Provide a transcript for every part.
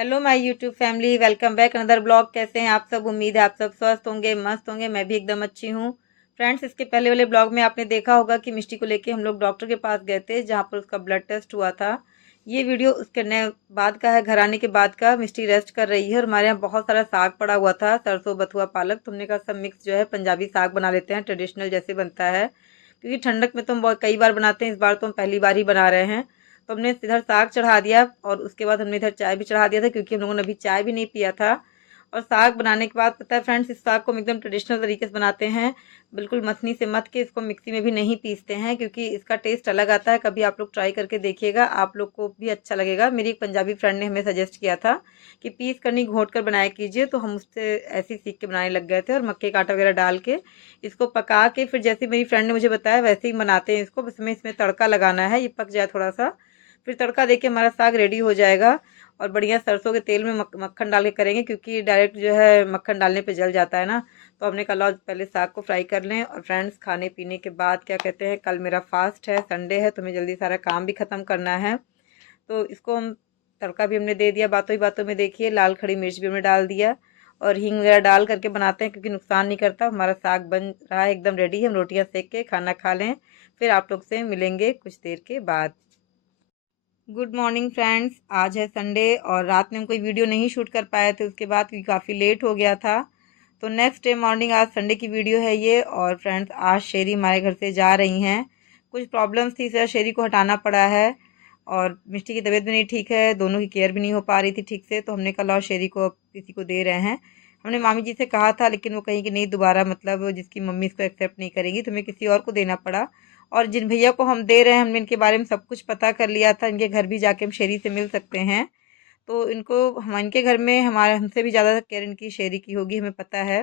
Hello my YouTube family, welcome back another blog. कैसे हैं आप सब? उम्मीद है आप सब स्वस्थ होंगे, मस्त होंगे। मैं भी एकदम अच्छी हूँ। फ्रेंड्स, इसके पहले वाले ब्लॉग में आपने देखा होगा कि मिष्टी को लेके हम लोग डॉक्टर के पास गए थे, जहाँ पर उसका ब्लड टेस्ट हुआ था। ये वीडियो उसके बाद का है, घर आने के बाद का। मिष्टी रेस्ट कर रही है और हमारे यहाँ बहुत सारा साग पड़ा हुआ था, सरसों, बथुआ, पालक। तुमने कहा सब मिक्स जो है पंजाबी साग बना लेते हैं, ट्रेडिशनल जैसे बनता है, क्योंकि ठंडक में तो हम कई बार बनाते हैं, इस बार तो हम पहली बार ही बना रहे हैं। तो हमने इधर साग चढ़ा दिया और उसके बाद हमने इधर चाय भी चढ़ा दिया था, क्योंकि हम लोगों ने अभी चाय भी नहीं पिया था। और साग बनाने के बाद पता है फ्रेंड्स, इस साग को हम एकदम ट्रेडिशनल तरीके से बनाते हैं। बिल्कुल मथनी से मथ के, इसको मिक्सी में भी नहीं पीसते हैं, क्योंकि इसका टेस्ट अलग आता है। कभी आप लोग ट्राई करके देखिएगा, आप लोग को भी अच्छा लगेगा। मेरी एक पंजाबी फ्रेंड ने हमें सजेस्ट किया था कि पीस कर नहीं, घोट कर बनाया कीजिए, तो हम उससे ऐसे ही सीख के बनाने लग गए थे। और मक्के का आटा वगैरह डाल के इसको पका के, फिर जैसे मेरी फ्रेंड ने मुझे बताया वैसे ही बनाते हैं इसको। बस हमें इसमें तड़का लगाना है, ये पक जाए थोड़ा सा, फिर तड़का देके हमारा साग रेडी हो जाएगा। और बढ़िया सरसों के तेल में मक्खन डाल के करेंगे, क्योंकि डायरेक्ट जो है मक्खन डालने पे जल जाता है ना। तो हमने कहा लो पहले साग को फ्राई कर लें। और फ्रेंड्स, खाने पीने के बाद क्या कहते हैं, कल मेरा फास्ट है, संडे है, तो हमें जल्दी सारा काम भी ख़त्म करना है। तो इसको हम तड़का भी हमने दे दिया, बातों ही बातों में देखिए लाल खड़ी मिर्च भी हमने डाल दिया। और हींग वगैरह डाल करके बनाते हैं, क्योंकि नुकसान नहीं करता। हमारा साग बन रहा है, एकदम रेडी है। हम रोटियां सेक के खाना खा लें, फिर आप लोग से मिलेंगे कुछ देर के बाद। गुड मॉर्निंग फ्रेंड्स, आज है संडे और रात में हम कोई वीडियो नहीं शूट कर पाए थे उसके बाद, क्योंकि काफ़ी लेट हो गया था। तो नेक्स्ट डे मॉर्निंग आज संडे की वीडियो है ये। और फ्रेंड्स, आज शेरी हमारे घर से जा रही हैं। कुछ प्रॉब्लम्स थी सर, शेरी को हटाना पड़ा है। और मिष्टी की तबीयत भी नहीं ठीक है, दोनों की केयर भी नहीं हो पा रही थी ठीक से। तो हमने कहा लाओ शेरी को अब किसी को दे रहे हैं। हमने मामी जी से कहा था, लेकिन वो कहीं कि नहीं, दोबारा मतलब जिसकी मम्मी इसको एक्सेप्ट नहीं करेगी, तो हमें किसी और को देना पड़ा। और जिन भैया को हम दे रहे हैं, हमने इनके बारे में सब कुछ पता कर लिया था। इनके घर भी जाके हम शेरी से मिल सकते हैं। तो इनको, हम इनके घर में हमारे हमसे भी ज़्यादा केयर इनकी शेरी की होगी, हमें पता है।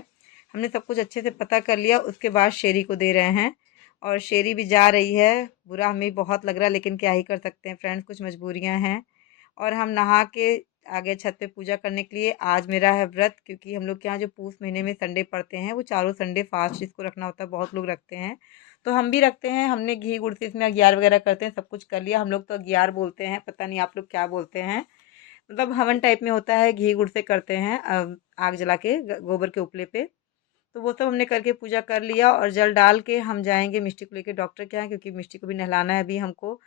हमने सब कुछ अच्छे से पता कर लिया, उसके बाद शेरी को दे रहे हैं। और शेरी भी जा रही है। बुरा हमें बहुत लग रहा है, लेकिन क्या ही कर सकते हैं फ्रेंड्स, कुछ मजबूरियां हैं। और हम नहा के आगे छत पे पूजा करने के लिए। आज मेरा है व्रत, क्योंकि हम लोग के यहाँ जो पूस महीने में संडे पड़ते हैं, वो चारों संडे फास्ट जिसको रखना होता है, बहुत लोग रखते हैं। तो हम भी रखते हैं। हमने घी गुड़ से इसमें अगियार वगैरह करते हैं, सब कुछ कर लिया। हम लोग तो अगियार बोलते हैं, पता नहीं आप लोग क्या बोलते हैं। मतलब हवन टाइप में होता है, घी गुड़ से करते हैं, आग जला के गोबर के उपले पे। तो वो सब हमने करके पूजा कर लिया। और जल डाल के हम जाएंगे मिष्टी को लेके डॉक्टर के यहाँ, क्योंकि मिष्टी को भी नहलाना है अभी हमको।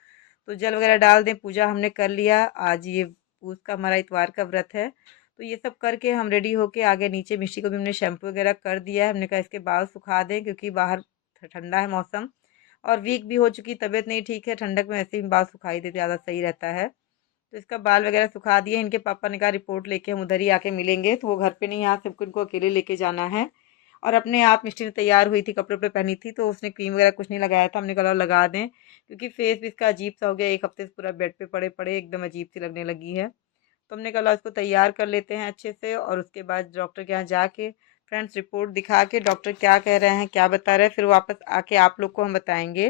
तो जल वगैरह डाल दें, पूजा हमने कर लिया। आज ये पूस का हमारा इतवार का व्रत है। तो ये सब करके हम रेडी होके आगे नीचे, मिष्टी को भी हमने शैम्पू वगैरह कर दिया है। हमने कहा इसके बाल सुखा दें, क्योंकि बाहर ठंडा है मौसम, और वीक भी हो चुकी, तबीयत नहीं ठीक है। ठंडक में ऐसे ही बाल सुखाई देते ज़्यादा सही रहता है। तो इसका बाल वगैरह सुखा दिए। इनके पापा ने कहा रिपोर्ट लेके हम उधर ही आके मिलेंगे, तो वो घर पे नहीं, यहाँ सबको इनको अकेले लेके जाना है। और अपने आप मिष्टी ने तैयार हुई थी, कपड़े वपड़े पहनी थी, तो उसने क्रीम वगैरह कुछ नहीं लगाया था। हमने कहा लगा दें, क्योंकि फेस भी इसका अजीब सा हो गया, एक हफ्ते से पूरा बेड पे पड़े पड़े एकदम अजीब सी लगने लगी है। तो हमने कहा इसको तैयार कर लेते हैं अच्छे से, और उसके बाद डॉक्टर के यहाँ जाके फ्रेंड्स रिपोर्ट दिखा के डॉक्टर क्या कह रहे हैं, क्या बता रहे हैं, फिर वापस आके आप लोग को हम बताएंगे।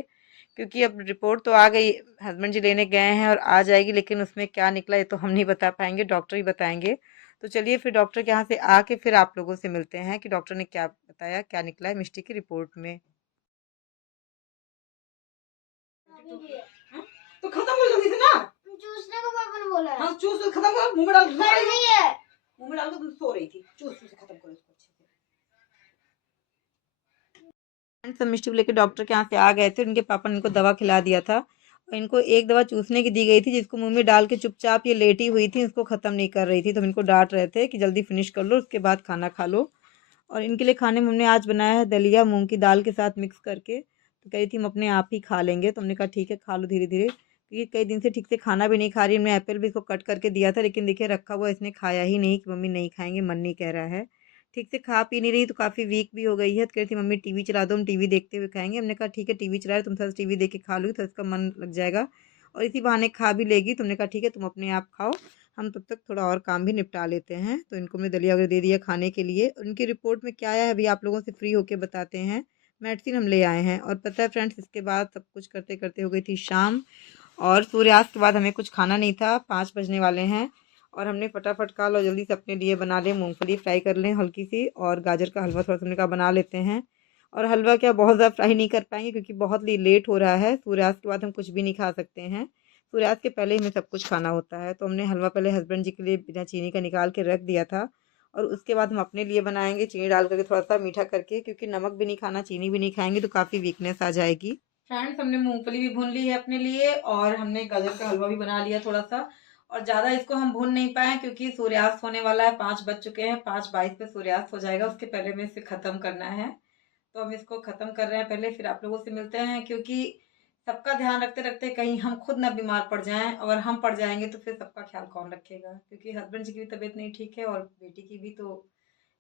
क्योंकि अब रिपोर्ट तो आ गई, हस्बैंड जी लेने गए हैं और आ जाएगी, लेकिन उसमें क्या निकला ये तो हम नहीं बता पाएंगे, डॉक्टर ही बताएंगे। तो चलिए फिर डॉक्टर के यहाँ से आके फिर आप लोगों से मिलते हैं कि डॉक्टर ने क्या बताया, क्या निकला है मिष्टी की रिपोर्ट में। तो खत्म हो जल्दी से ना, चूसने को पापा ने बोला है। हाँ चूस, खत्म कर, मुंह में डाल। नहीं है, मुंह में डाल के तुम सो रही थी, चूस से खत्म करो इसको अच्छे से। सब मिष्टी को लेकर डॉक्टर के यहाँ से आ गए थे। उनके पापा ने इनको दवा खिला दिया था, और इनको एक दवा चूसने की दी गई थी, जिसको मुंह में डाल के चुपचाप ये लेटी हुई थी, उसको ख़त्म नहीं कर रही थी। तो हम इनको डांट रहे थे कि जल्दी फिनिश कर लो, उसके बाद खाना खा लो। और इनके लिए खाने में हमने आज बनाया है दलिया, मूंग की दाल के साथ मिक्स करके। तो कही थी हम अपने आप ही खा लेंगे, तो हमने कहा ठीक है खा लो धीरे धीरे, क्योंकि कई दिन से ठीक से खाना भी नहीं खा रही। हमने एप्पल भी इसको कट करके दिया था, लेकिन देखिए रखा हुआ इसने खाया ही नहीं, कि मम्मी नहीं खाएंगे, मन नहीं कह रहा है। ठीक से खा पी नहीं रही, तो काफ़ी वीक भी हो गई है। तो कह रही थी मम्मी टीवी चला दो, हम टीवी देखते हुए खाएंगे। हमने कहा ठीक है टीवी चला रहे, तुम थोड़ा टीवी देख के खा लो, तो इसका मन लग जाएगा और इसी बहाने खा भी लेगी। तुमने कहा ठीक है तुम अपने आप खाओ, हम तब तक थोड़ा और काम भी निपटा लेते हैं। तो इनको हमने दलिया वगैरह दे दिया खाने के लिए। उनकी रिपोर्ट में क्या आया है अभी आप लोगों से फ्री होके बताते हैं। मेडिसिन हम ले आए हैं। और पता है फ्रेंड्स, इसके बाद सब कुछ करते करते हो गई थी शाम, और सूर्यास्त के बाद हमें कुछ खाना नहीं था, 5 बजने वाले हैं। और हमने फटाफट खा लो, जल्दी से अपने लिए बना लें, मूंगफली फ्राई कर लें हल्की सी, और गाजर का हलवा थोड़ा सा हमने कहा बना लेते हैं। और हलवा क्या बहुत ज़्यादा फ्राई नहीं कर पाएंगे, क्योंकि बहुत लेट हो रहा है, सूर्यास्त के बाद हम कुछ भी नहीं खा सकते हैं। सूर्यास्त के पहले ही हमें सब कुछ खाना होता है। तो हमने हलवा पहले हस्बैंड जी के लिए बिना चीनी का निकाल के रख दिया था, और उसके बाद हम अपने लिए बनाएंगे चीनी डाल करके थोड़ा-सा मीठा करके, क्योंकि नमक भी नहीं खाना, चीनी भी नहीं खाएँगे तो काफ़ी वीकनेस आ जाएगी। फ्रेंड्स, हमने मूँगफली भी भून ली है अपने लिए, और हमने गाजर का हलवा भी बना लिया थोड़ा-सा, और ज़्यादा इसको हम भून नहीं पाए क्योंकि सूर्यास्त होने वाला है, 5 बज चुके हैं, 5:22 पे सूर्यास्त हो जाएगा, उसके पहले हमें इसे ख़त्म करना है। तो हम इसको ख़त्म कर रहे हैं पहले, फिर आप लोगों से मिलते हैं, क्योंकि सबका ध्यान रखते-रखते कहीं हम खुद ना बीमार पड़ जाएँ, अगर हम पड़ जाएँगे तो फिर सबका ख़्याल कौन रखेगा? क्योंकि हस्बैंड जी की भी तबीयत नहीं ठीक है और बेटी की भी, तो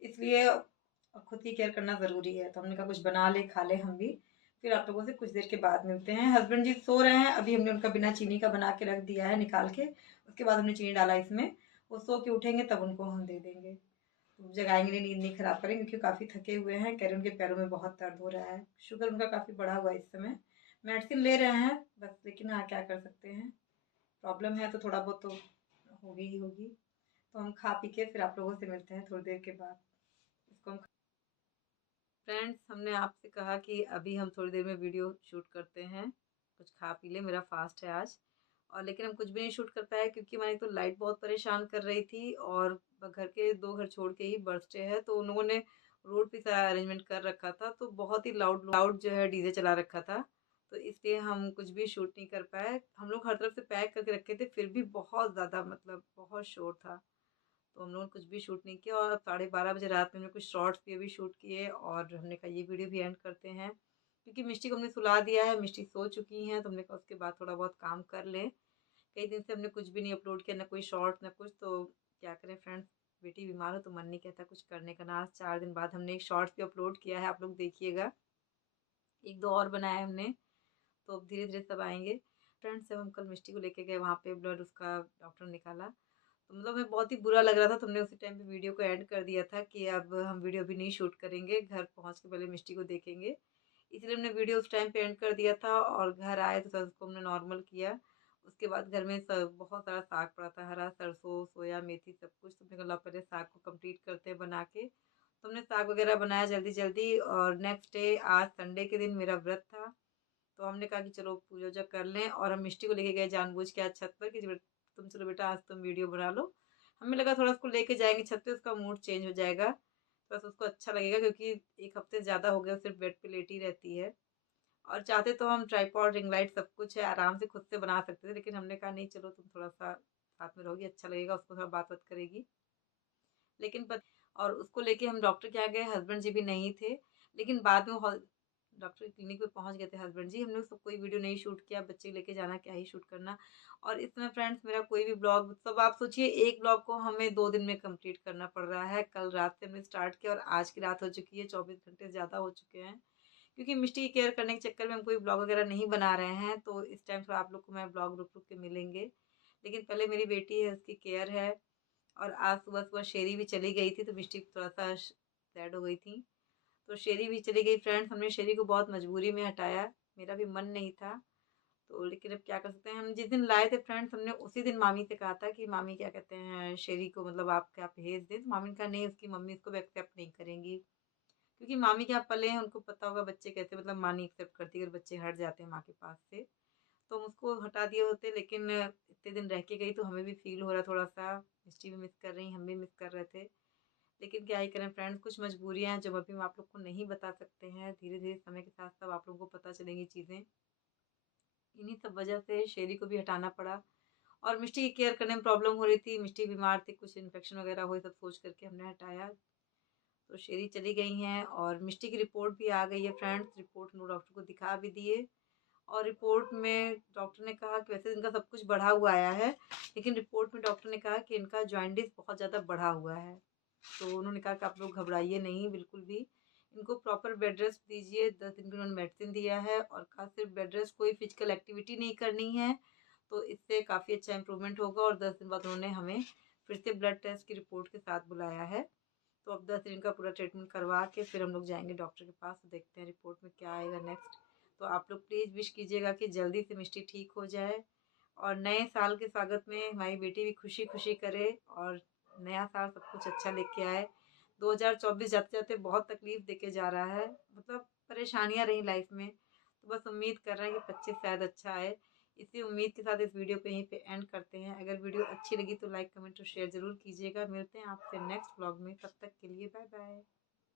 इसलिए खुद की केयर करना ज़रूरी है। तो हमने कहा कुछ बना लें, खा लें हम भी, फिर आप लोगों से कुछ देर के बाद मिलते हैं। हस्बैंड जी सो रहे हैं, अभी हमने उनका बिना चीनी का बना के रख दिया है निकाल के, उसके बाद हमने चीनी डाला इसमें। वो सो के उठेंगे तब उनको हम दे देंगे। तो जगाएँगे नहीं, नींद नहीं खराब करेंगे, क्योंकि काफ़ी थके हुए हैं, कह रहे हैं उनके पैरों में बहुत दर्द हो रहा है। शुगर उनका काफ़ी बढ़ा हुआ है इस समय। मेडिसिन ले रहे हैं बस, लेकिन हाँ, क्या कर सकते हैं, प्रॉब्लम है तो थोड़ा बहुत तो होगी ही होगी। तो हम खा पी के फिर आप लोगों से मिलते हैं थोड़ी देर के बाद। इसको हम फ्रेंड्स, हमने आपसे कहा कि अभी हम थोड़ी देर में वीडियो शूट करते हैं, कुछ खा पी लें, मेरा फास्ट है आज। और लेकिन हम कुछ भी नहीं शूट कर पाए क्योंकि हमारी तो लाइट बहुत परेशान कर रही थी, और घर के 2 घर छोड़ के ही बर्थडे है, तो उन लोगों ने रोड पे सारा अरेंजमेंट कर रखा था, तो बहुत ही लाउड लाउड जो है डीजे चला रखा था, तो इसलिए हम कुछ भी शूट नहीं कर पाए। हम लोग हर तरफ से पैक करके रखे थे, फिर भी बहुत ज़्यादा मतलब बहुत शोर था, तो हम लोगों ने कुछ भी शूट नहीं किया, और 12:30 बजे रात में हमने कुछ शॉर्ट्स भी अभी शूट किए, और हमने कहा ये वीडियो भी एंड करते हैं, क्योंकि मिष्टी को हमने सुला दिया है, मिष्टी सो चुकी हैं, तो हमने कहा उसके बाद थोड़ा बहुत काम कर लें। कई दिन से हमने कुछ भी नहीं अपलोड किया, ना कोई शॉर्ट ना कुछ, तो क्या करें फ्रेंड्स, बेटी बीमार हो तो मन नहीं कहता कुछ करने का ना। आज 4 दिन बाद हमने एक शॉर्ट्स भी अपलोड किया है, आप लोग देखिएगा, 1-2 और बनाए हमने, तो अब धीरे धीरे सब आएंगे। फ्रेंड्स, जब हम कल मिष्टी को लेके गए वहाँ पे ब्लड उसका डॉक्टर निकाला, तो मतलब हमें बहुत ही बुरा लग रहा था, तो हमने उसी टाइम पे वीडियो को एंड कर दिया था कि अब हम वीडियो भी नहीं शूट करेंगे, घर पहुँच के पहले मिष्टी को देखेंगे, इसलिए हमने वीडियो उस टाइम पे एंड कर दिया था, और घर आए तो उसको हमने नॉर्मल किया। उसके बाद घर में बहुत सारा साग पड़ा था, हरा सरसों सोया मेथी सब कुछ, तो हमने कहा पहले साग को कंप्लीट करते हैं बना के, तो हमने साग वगैरह बनाया जल्दी जल्दी। और नेक्स्ट डे आज संडे के दिन मेरा व्रत था, तो हमने कहा कि चलो पूजा वूजा कर लें, और हम मिष्टी को लेके गए जानबूझ के आज छत पर कि तुम चलो बेटा आज तुम वीडियो बना लो। हमें लगा थोड़ा उसको लेके जाएंगे छत पे, उसका मूड चेंज हो जाएगा, बस उसको अच्छा लगेगा, क्योंकि 1 हफ्ते से ज़्यादा हो गया सिर्फ बेड पे लेटी रहती है। और चाहते तो हम ट्राइपॉड रिंग लाइट सब कुछ है, आराम से खुद से बना सकते थे, लेकिन हमने कहा नहीं, चलो तुम थोड़ा सा साथ में रहोगी, अच्छा लगेगा, उसको थोड़ा बात बात करेगी। लेकिन और उसको लेके हम डॉक्टर के यहाँ गए, हस्बैंड जी भी नहीं थे, लेकिन बाद में डॉक्टर की क्लिनिक पे पहुंच गए थे हस्बैंड जी। हमने उसको कोई वीडियो नहीं शूट किया, बच्चे लेके जाना क्या ही शूट करना। और इस समय फ्रेंड्स मेरा कोई भी ब्लॉग, सब आप सोचिए एक ब्लॉग को हमें 2 दिन में कंप्लीट करना पड़ रहा है। कल रात से हमने स्टार्ट किया और आज की रात हो चुकी है, 24 घंटे ज़्यादा हो चुके हैं, क्योंकि मिष्टी की केयर करने के चक्कर में हम कोई ब्लॉग वगैरह नहीं बना रहे हैं, तो इस टाइम थोड़ा आप लोग को मैं ब्लॉग रुक रुक के मिलेंगे। लेकिन पहले मेरी बेटी है, उसकी केयर है, और आज सुबह-सुबह शेरी भी चली गई थी, तो मिष्टी थोड़ा-सा सैड हो गई थी। तो शेरी भी चली गई फ्रेंड्स, हमने शेरी को बहुत मजबूरी में हटाया, मेरा भी मन नहीं था। तो लेकिन अब क्या कर सकते हैं, हम जिस दिन लाए थे फ्रेंड्स, हमने उसी दिन मामी से कहा था कि मामी क्या कहते हैं, शेरी को मतलब आप क्या भेज दें, तो मामी ने कहा नहीं, उसकी मम्मी इसको एक्सेप्ट नहीं करेंगी, क्योंकि मामी के यहाँ पले हैं, उनको पता होगा बच्चे कैसे, मतलब माँ नहीं एक्सेप्ट करती अगर बच्चे हट जाते हैं माँ के पास से। तो हम उसको हटा दिए होते, लेकिन इतने दिन रह के गई तो हमें भी फील हो रहा थोड़ा-सा, मिष्टी भी मिस कर रही, हम भी मिस कर रहे थे। लेकिन क्या ही करें फ्रेंड्स, कुछ मजबूरियाँ हैं जो अभी हम आप लोग को नहीं बता सकते हैं, धीरे-धीरे समय के साथ सब आप लोगों को पता चलेंगी चीज़ें। इन्हीं सब वजह से शेरी को भी हटाना पड़ा, और मिष्टी की केयर करने में प्रॉब्लम हो रही थी, मिष्टी बीमार थी, कुछ इन्फेक्शन वगैरह हुए, सब सोच करके हमने हटाया। तो शेरी चली गई हैं, और मिष्टी की रिपोर्ट भी आ गई है फ्रेंड्स, रिपोर्ट हम लोग डॉक्टर को दिखा भी दिए, और रिपोर्ट में डॉक्टर ने कहा कि वैसे इनका सब कुछ बढ़ा हुआ आया है, लेकिन रिपोर्ट में डॉक्टर ने कहा कि इनका जॉइंटिस बहुत ज़्यादा बढ़ा हुआ है। तो उन्होंने कहा कि आप लोग घबराइए नहीं बिल्कुल भी, इनको प्रॉपर बेड रेस्ट दीजिए, 10 दिन की उन्होंने मेडिसिन दिया है, और खास सिर्फ बेड रेस्ट, कोई फिजिकल एक्टिविटी नहीं करनी है, तो इससे काफ़ी अच्छा इंप्रूवमेंट होगा। और 10 दिन बाद उन्होंने हमें फिर से ब्लड टेस्ट की रिपोर्ट के साथ बुलाया है, तो अब 10 दिन का पूरा ट्रीटमेंट करवा के फिर हम लोग जाएंगे डॉक्टर के पास, तो देखते हैं रिपोर्ट में क्या आएगा नेक्स्ट। तो आप लोग प्लीज़ विश कीजिएगा कि जल्दी से मिष्टी ठीक हो जाए, और नए साल के स्वागत में हमारी बेटी भी खुशी खुशी करे, और नया साल सब कुछ अच्छा लेके आए। 2024 जाते जाते बहुत तकलीफ देके जा रहा है, मतलब परेशानियां रही लाइफ में, तो बस उम्मीद कर रहे हैं कि 25 शायद अच्छा आए। इसी उम्मीद के साथ इस वीडियो को यहीं पे एंड करते हैं। अगर वीडियो अच्छी लगी तो लाइक कमेंट और शेयर ज़रूर कीजिएगा। मिलते हैं आपसे नेक्स्ट व्लॉग में, तब तक के लिए बाय बाय।